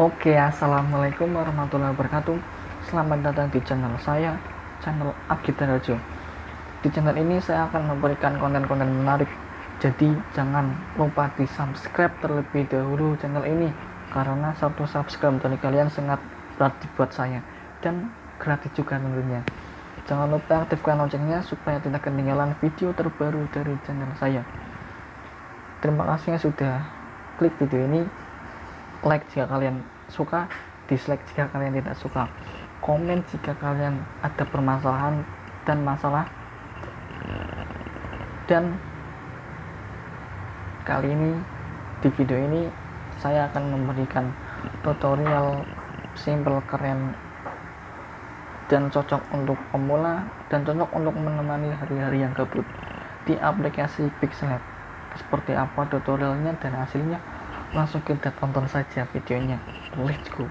Oke, assalamualaikum warahmatullahi wabarakatuh. Selamat datang di channel saya, channel Agita Rajo. Di channel ini saya akan memberikan konten-konten menarik. Jadi jangan lupa di subscribe terlebih dahulu channel ini, karena satu subscribe dari kalian sangat berarti buat saya dan gratis juga tentunya. Jangan lupa aktifkan loncengnya supaya tidak ketinggalan video terbaru dari channel saya. Terima kasih yang sudah klik video ini. Like jika kalian suka, dislike jika kalian tidak suka, komen jika kalian ada permasalahan dan masalah. Dan kali ini di video ini saya akan memberikan tutorial simple, keren, dan cocok untuk pemula dan cocok untuk menemani hari-hari yang gabut di aplikasi pixellab. Seperti apa tutorialnya dan hasilnya, langsung kita tonton saja videonya. Let's go.